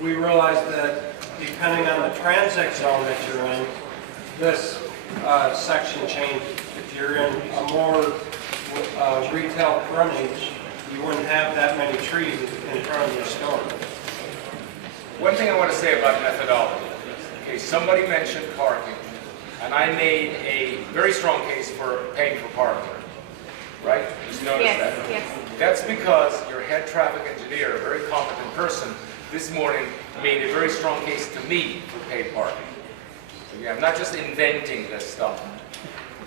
we realized that depending on the transit zone that you're in, this section changes. If you're in a more retail frontage, you wouldn't have that many trees in front of your store. One thing I want to say about methodology. Okay, somebody mentioned parking, and I made a very strong case for paying for parking. Right? Just notice that. Yes. That's because your head traffic engineer, a very competent person, this morning made a very strong case to me for paid parking. Okay, I'm not just inventing this stuff,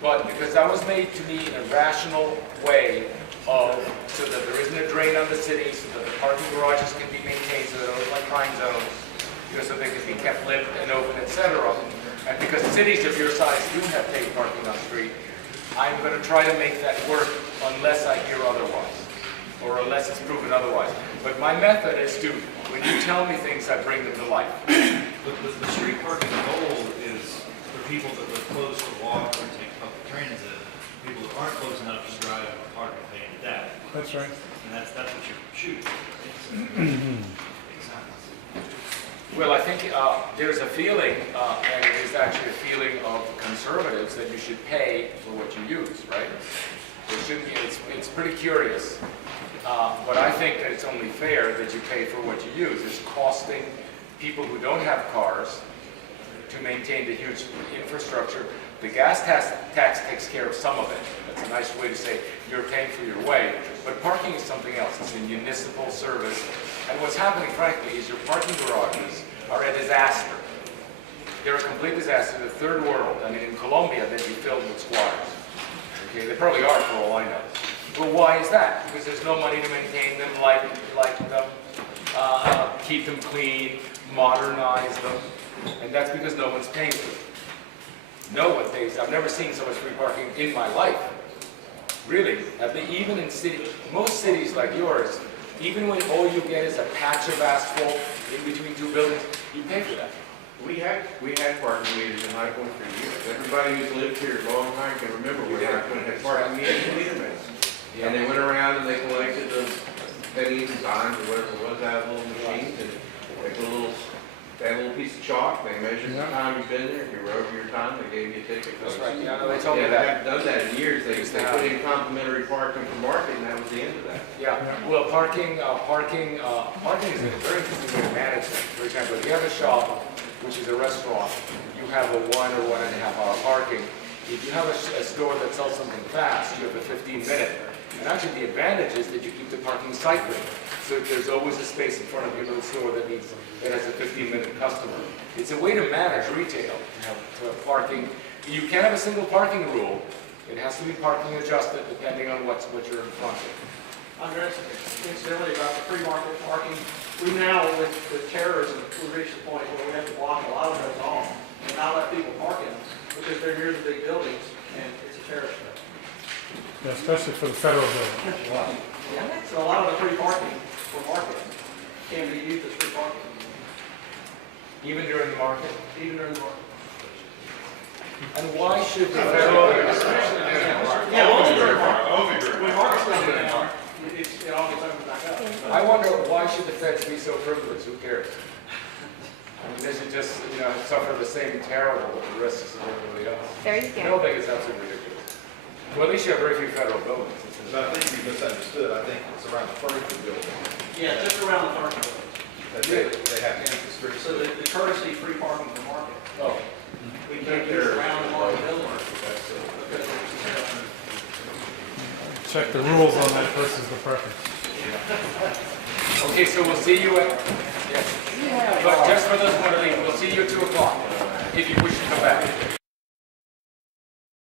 but because that was made to me in a rational way of, so that there isn't a drain on the city, so that the parking garages can be maintained, so that they look like crime zones, you know, so they can be kept lit and open, etc. And because cities of your size do have paid parking on street, I'm going to try to make that work unless I hear otherwise, or unless it's proven otherwise. But my method is to, when you tell me things, I bring them to life. The street parking goal is for people that live close to walk or take public transit, people that aren't close enough to drive or park and pay into that. That's right. And that's what you're shooting. Well, I think there's a feeling, and it is actually a feeling of conservatives, that you should pay for what you use, right? It shouldn't be, it's pretty curious. But I think that it's only fair that you pay for what you use. It's costing people who don't have cars to maintain the huge infrastructure. The gas tax takes care of some of it. That's a nice way to say you're paying for your way. But parking is something else. It's a municipal service. And what's happening, frankly, is your parking garages are a disaster. They're a complete disaster. The third world. I mean, in Colombia, they'd be filled with squatters. Okay, they probably are, for all I know. But why is that? Because there's no money to maintain them, light them, keep them clean, modernize them, and that's because no one's paying for it. No one pays. I've never seen so much free parking in my life. Really, even in most cities like yours, even when all you get is a patch of asphalt in between two buildings, you pay for that. We had parking meters in High Point for years. Everybody who's lived here a long time can remember when High Point had parking meters and meter mats. Yeah. And they went around and they collected the pennies and dimes or whatever it was out of little machines, and they put that little piece of chalk, they measured the time you've been there. If you were over your time, they gave you a ticket. That's right. Yeah, no, they told me They that. haven't done that in years. They put in complimentary parking for market, and that was the end of that. Yeah. Well, parking is a very interesting way to manage things. For example, if you have a shop, which is a restaurant, you have a 1 or 1.5 hour parking. If you have a store that sells something fast, you have a 15-minute. And actually the advantage is that you keep the parking cycling. So there's always a space in front of your little store that has a 15-minute customer. It's a way to manage retail, to have parking. You can't have a single parking rule. It has to be parking adjusted depending on what you're in front of. Andres, incidentally, about the free market parking, we now, with terrorism, we reached the point where we have to block a lot of those off and not let people park in them because they're near the big buildings and it's a terrorist threat. Yeah, especially for the federal building. So a lot of the free parking for market can be used as free parking, Even during the market? even during the market. And why should the federal... Yeah, only during market. When market's not in there, it all gets opened back up. I wonder, why should the feds be so privileged? Who cares? I mean, they should just, suffer the same terrible risks as everybody else. There you I don't go. think it's absolutely ridiculous. Well, at least you have very few federal buildings. But I think you misunderstood. I think it's around the Ferguson building. Yeah, just around the first building. That's it. They have empty streets. So the courtesy free parking for market, Oh, we can't use it around the market building That's it. because it's a terrorist. Check the rules on that versus the preference. okay, so we'll see you at, yes. But just for those who want to leave, we'll see you at 2 o'clock. If you wish